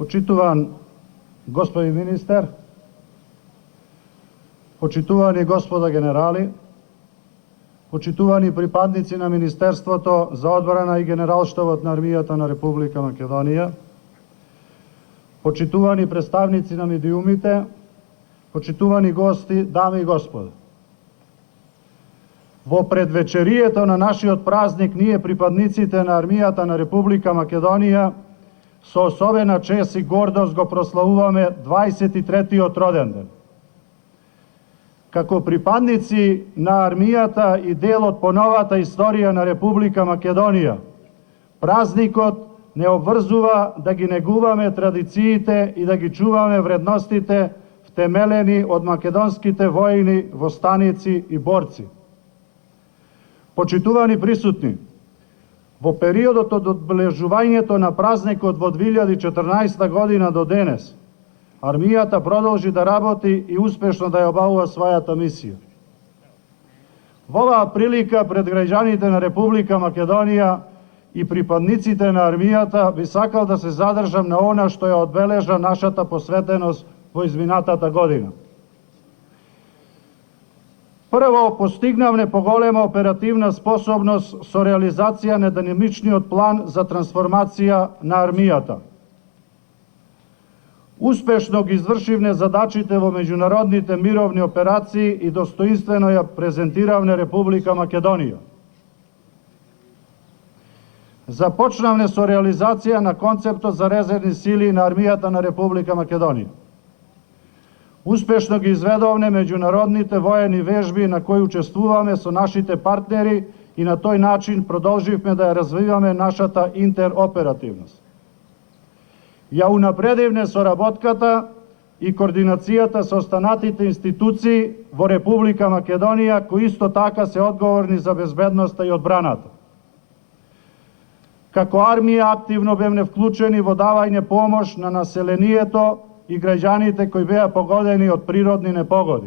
Почитуван господин министер, почитувани господа генерали, почитувани припадници на Министерството за одбрана и Генералштабот на армијата на Република Македонија, почитувани представници на медиумите, почитувани гости, дами и господа. Во предвечерието на нашиот празник, ние, припадниците на армијата на Република Македонија, со особена чест и гордост го прославуваме 23-тиот роден ден. Како припадници на армијата и дел од поновата историја на Република Македонија, празникот не обврзува да ги негуваме традициите и да ги чуваме вредностите втемелени од македонските воини, востаници и борци. Почитувани присутни, во периодот од одбележувањето на празникот во 2014 година до денес, армијата продолжи да работи и успешно да ја обавува својата мисија. Во оваа прилика пред граѓаните на Република Македонија и припадниците на армијата би сакал да се задржам на она што ја одбележа нашата посветеност во изминатата година. Прво, постигнавме поголема оперативна способност со реализација на динамичниот план за трансформација на армијата. Успешно ги извршивме задачите во меѓународните мировни операции и достоинствено ја презентиравме Република Македонија. Започнавме со реализација на концептот за резервни сили на армијата на Република Македонија. Успешно ги изведовме меѓународните воени вежби на кои учествуваме со нашите партнери и на тој начин продолживме да ја развиваме нашата интероперативност. Ја унапредивме соработката и координацијата со останатите институции во Република Македонија, кои исто така се одговорни за безбедноста и одбраната. Како армија активно бевме вклучени во давање помош на населението и граѓаните кои беа погодени од природни непогоди.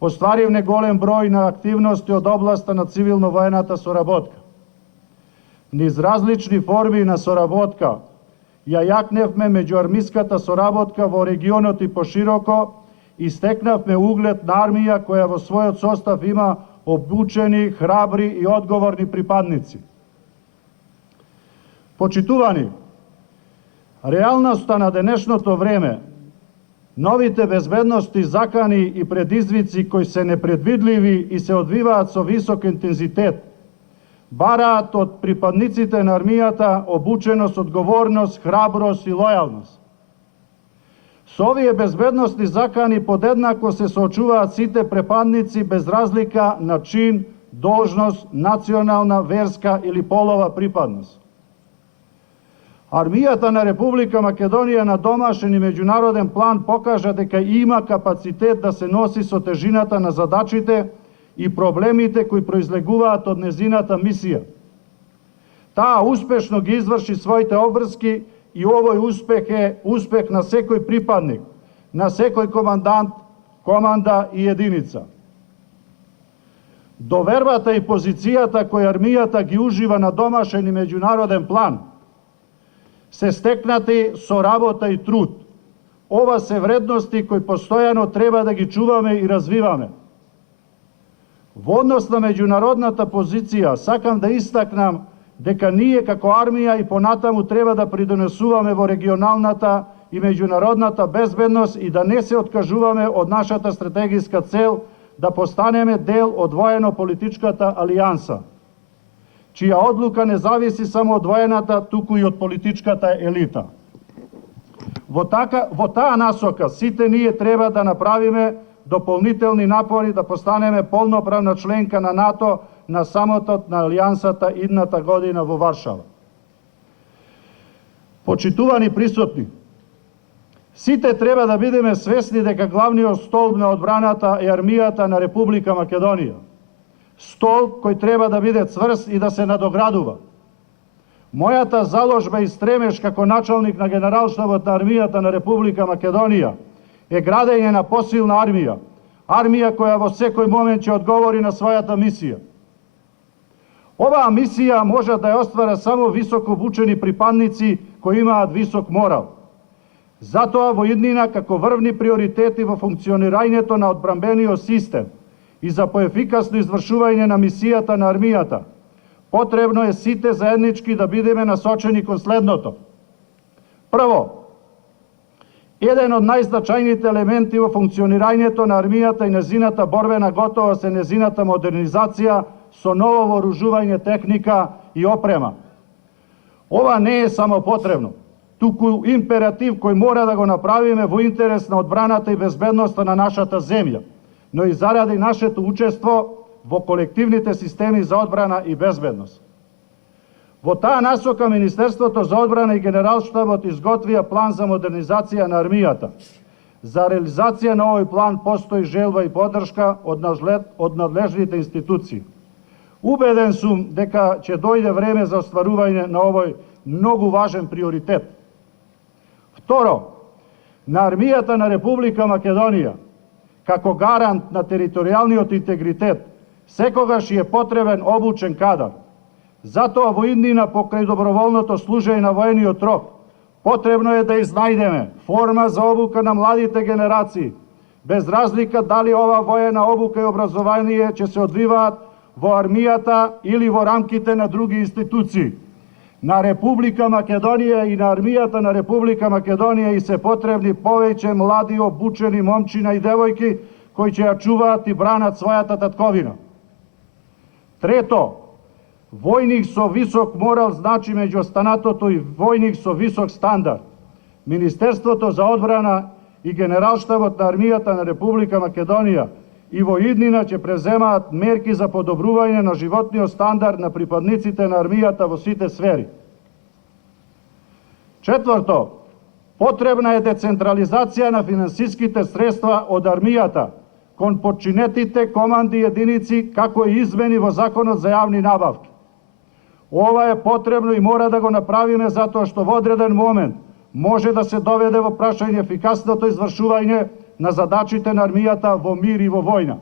Остваривме голем број на активности од областа на цивилно-воената соработка. Низ различни форми на соработка ја јакневме меѓуармиската соработка во регионот и пошироко и стекнавме углед на армија која во својот состав има обучени, храбри и одговорни припадници. Почитувани, реалноста на денешното време, новите безбедности закани и предизвици кои се непредвидливи и се одвиваат со висок интензитет, бараат од припадниците на армијата обученост, одговорност, храброст и лојалност. Со овие безбедностни закани подеднако се соочуваат сите припадници без разлика на чин, должност, национална, верска или полова припадност. Армијата на Република Македонија на домашен и меѓународен план покажа дека има капацитет да се носи со тежината на задачите и проблемите кои произлегуваат од незината мисија. Таа успешно ги изврши своите обврски и овој успех е успех на секој припадник, на секој командант, команда и единица. Довербата и позицијата која армијата ги ужива на домашен и меѓународен план се стекнати со работа и труд. Ова се вредности кои постојано треба да ги чуваме и развиваме. Во однос на меѓународната позиција, сакам да истакнам дека ние како армија и понатаму треба да придонесуваме во регионалната и меѓународната безбедност и да не се откажуваме од нашата стратегиска цел да постанеме дел од воено-политичката алијанса, чија одлука не зависи само од воената, туку и од политичката елита. Во таа насока сите ние треба да направиме дополнителни напори да постанеме полноправна членка на НАТО на самотот на алијансата идната година во Варшава. Почитувани присутни, сите треба да бидеме свесни дека главниот столб на одбраната е армијата на Република Македонија. Столб кој треба да биде цврст и да се надоградува. Мојата заложба и стремеж како началник на Генералштабот на армијата на Република Македонија е градење на посилна армија, армија која во секој момент ќе одговори на својата мисија. Оваа мисија може да ја оствара само високо обучени припадници кои имаат висок морал. Затоа во иднина како врвни приоритети во функционирањето на одбранбениот систем и за поефикасно извршување на мисијата на армијата, потребно е сите заеднички да бидеме насочени кон следното. Прво, еден од најзначајните елементи во функционирањето на армијата и незината борбена готовост е незината модернизација со ново вооружување, техника и опрема. Ова не е само потребно, туку императив кој мора да го направиме во интерес на одбраната и безбедноста на нашата земја, но и заради нашето учество во колективните системи за одбрана и безбедност. Во таа насока Министерството за одбрана и Генералштабот изготвија план за модернизација на армијата. За реализација на овој план постои желба и поддршка од надлежните институции. Убеден сум дека ќе дојде време за остварување на овој многу важен приоритет. Второ, на армијата на Република Македонија, како гарант на територијалниот интегритет, секогаш е потребен обучен кадар. Затоа во иднина покрај доброволното служење на воениот рок, потребно е да изнајдеме форма за обука на младите генерации, без разлика дали ова воена обука и образование ќе се одвиваат во армијата или во рамките на други институции. На Република Македонија и на армијата на Република Македонија и се потребни повеќе млади обучени момчина и девојки кои ќе ја чуваат и бранат својата татковина. Трето, војник со висок морал значи меѓу останатото и војник со висок стандард. Министерството за одбрана и Генералштабот на армијата на Република Македонија и во иднина ќе преземаат мерки за подобрување на животниот стандард на припадниците на армијата во сите сфери. Четврто, потребна е децентрализација на финансиските средства од армијата кон подчинетите команди и единици, како и измени во Законот за јавни набавки. Ова е потребно и мора да го направиме затоа што во одреден момент може да се доведе во прашање ефикасното извршување на задачите на армијата во мир и во војна.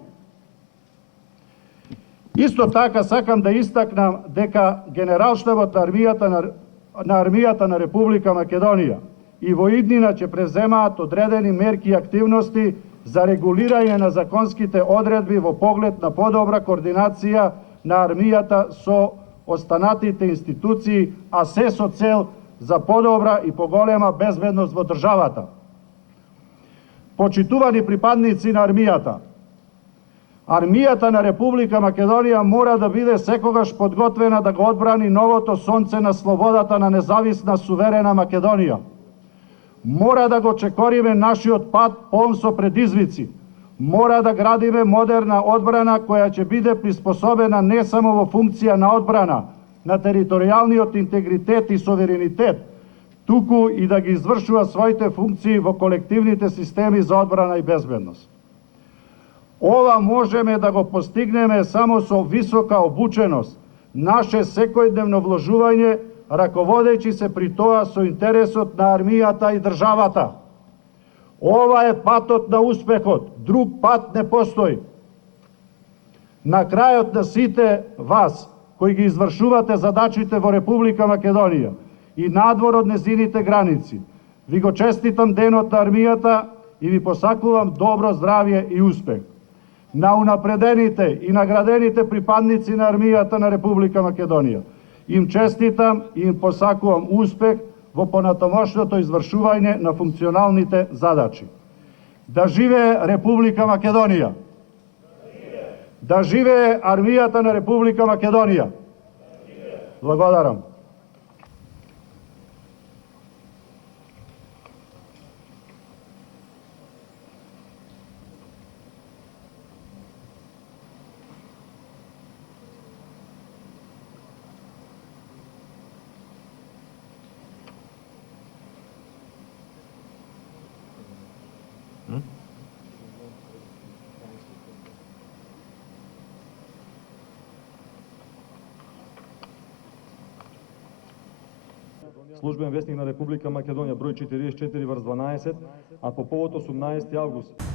Исто така сакам да истакнам дека Генералштабот на армијата на Република Македонија и во иднина ќе преземаат одредени мерки и активности за регулирање на законските одредби во поглед на подобра координација на армијата со останатите институции, а се со цел за подобра и поголема безбедност во државата. Почитувани припадници на армијата, армијата на Република Македонија мора да биде секогаш подготвена да го одбрани новото сонце на слободата на независна суверена Македонија. Мора да го чекориме нашиот пат полн со предизвици. Мора да градиме модерна одбрана која ќе биде приспособена не само во функција на одбрана на територијалниот интегритет и суверенитет, туку и да ги извршува своите функции во колективните системи за одбрана и безбедност. Ова можеме да го постигнеме само со висока обученост, наше секојдневно вложување, раководејќи се при тоа со интересот на армијата и државата. Ова е патот на успехот, друг пат не постои. На крајот на сите вас, кои ги извршувате задачите во Република Македонија и надвор од незините граници, ви го честитам денот на армијата и ви посакувам добро здравје и успех. На унапредените и наградените припадници на армијата на Република Македонија им честитам и им посакувам успех во понатамошното извршување на функционалните задачи. Да живее Република Македонија! Да живее армијата на Република Македонија! Благодарам. Службен вестник на Република Македонија, број 44/12, а по повод 18 август